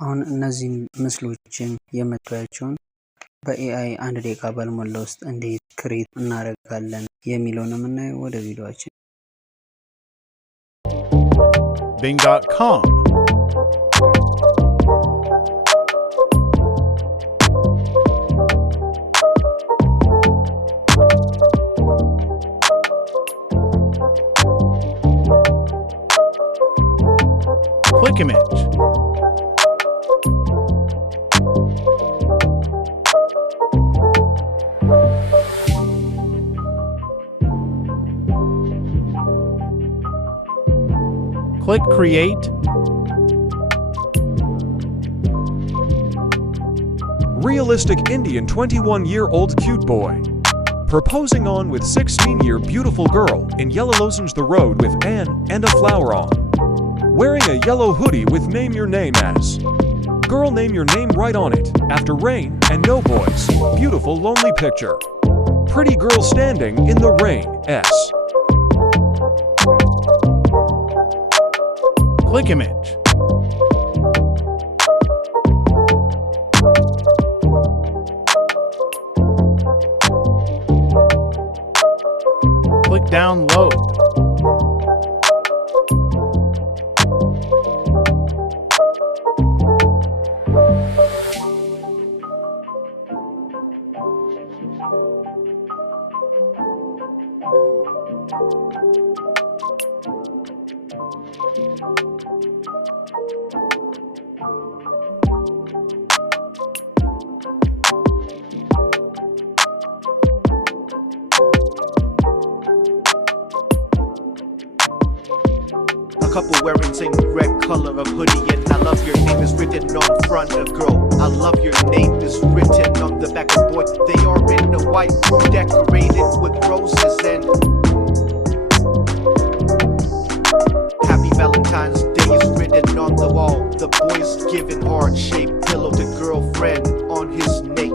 አሁን እነዚህን ምስሎችን የምታዩቸውን በኤአይ 1 ደቂቃ ባልሞላ ውስጥ እንዴት ክሬት እናደርጋለን የሚለውን የምናየው ወደ ቪዲዮአችን። Bing.com Click image. Click create. Realistic Indian 21-year-old cute boy. Proposing on with 16-year beautiful girl in yellow lozenges the road with an and a flower on. Wearing a yellow hoodie with name your name as. Girl name your name right on it, after rain and no boys. Beautiful lonely picture. Pretty girl standing in the rain, S. Click image. Click download. Couple wearing same red color of hoodie, and I love your name is written on front of girl. I love your name is written on the back of boy. They are in the white, decorated with roses and Happy Valentine's Day is written on the wall. The boy's giving heart-shaped pillow to girlfriend on his nape.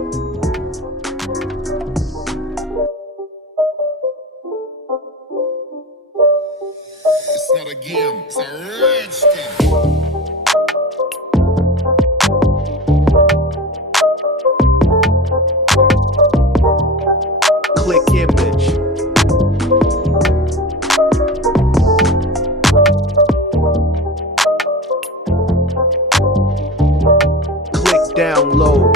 It's not a game, it's a rich thing. Click image. Click download.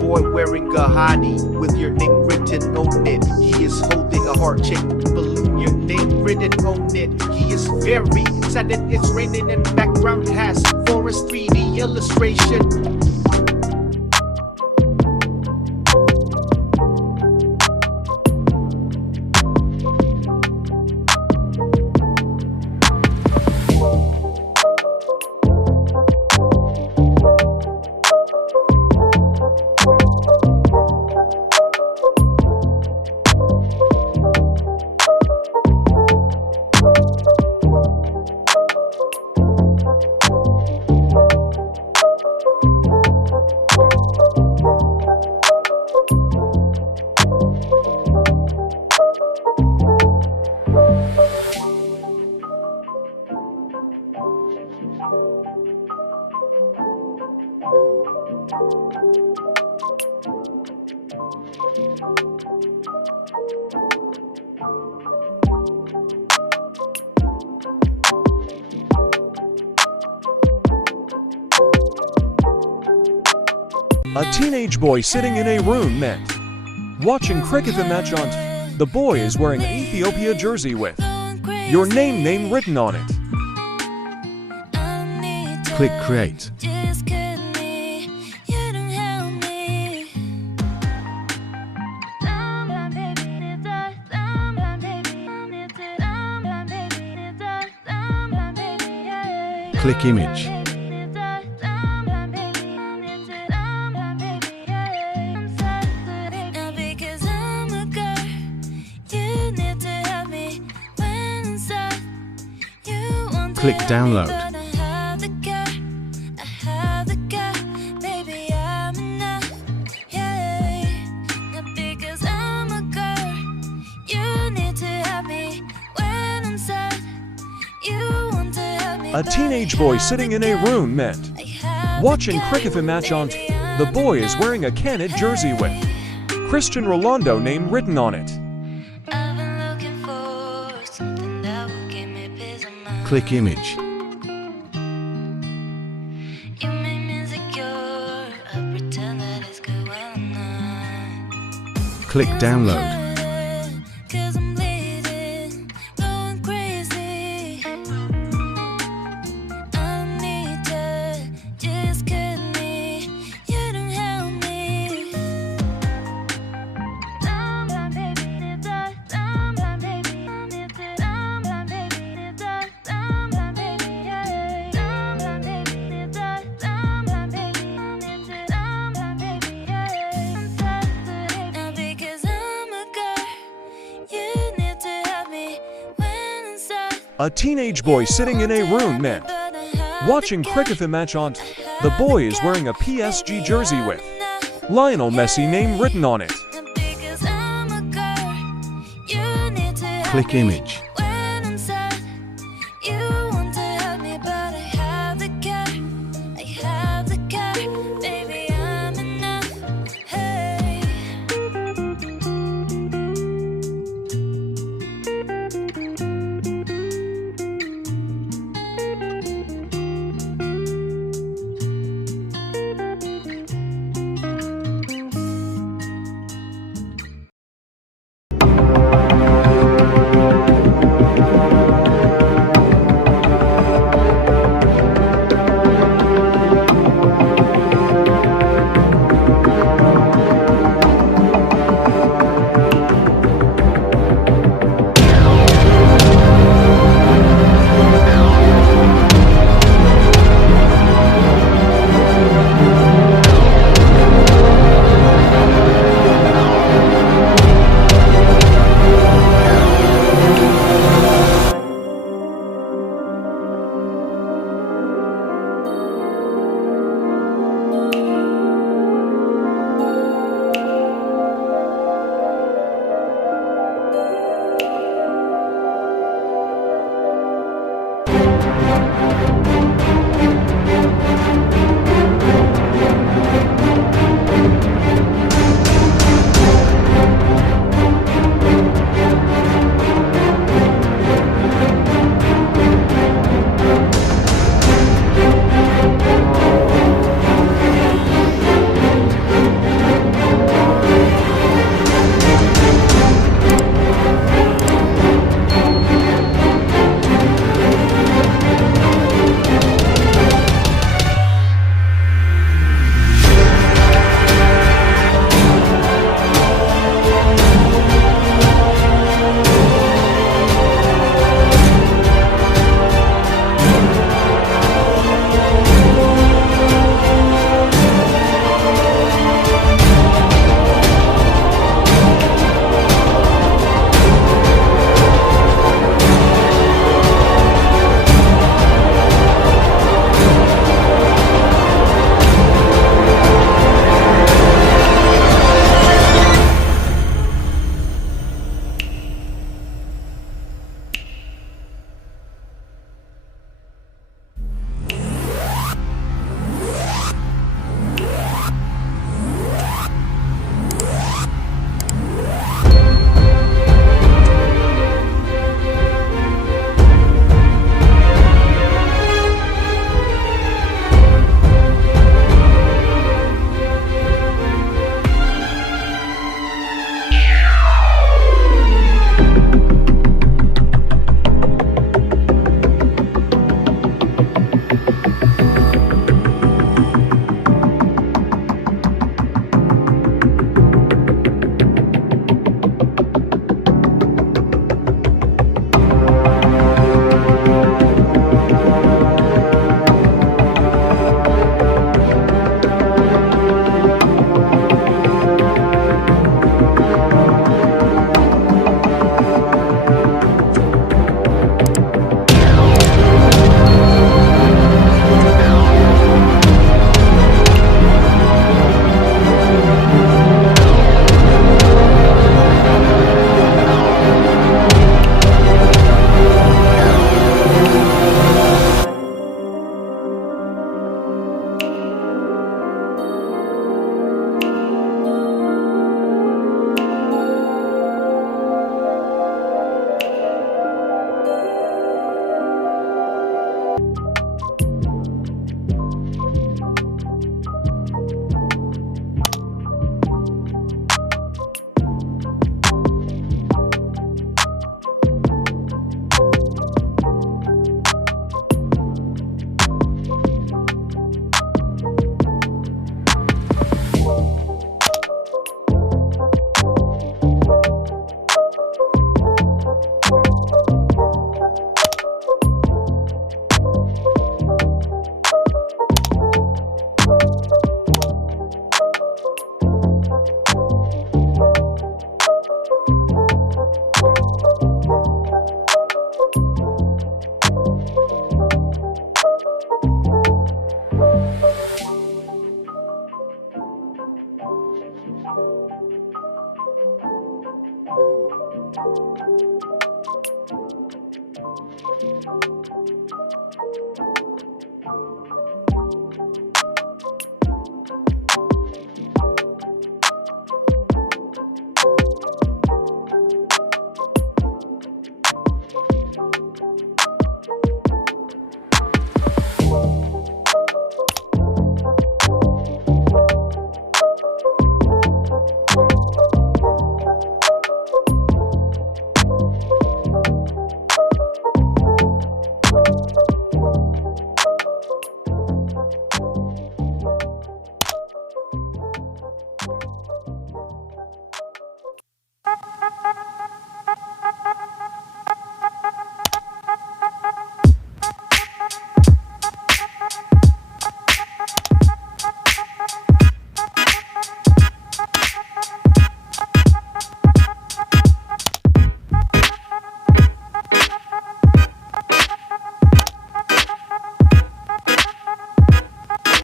Boy wearing a hoodie with your name written on it. He is holding a heart-shaped balloon, your name written on it. He is very sad that it's raining and background has forest 3D illustration. A teenage boy sitting in a room met. Watching cricket match on. The boy is wearing an Ethiopia jersey with your name written on it. Click create. Click image. Click download. A teenage boy sitting in a room meant watching cricket match on. The boy is wearing a Canada jersey with Christian Rolando name written on it. Click image. Click download. A teenage boy sitting in a room meant watching cricket match on. The boy is wearing a PSG jersey with Lionel Messi name written on it. Click image.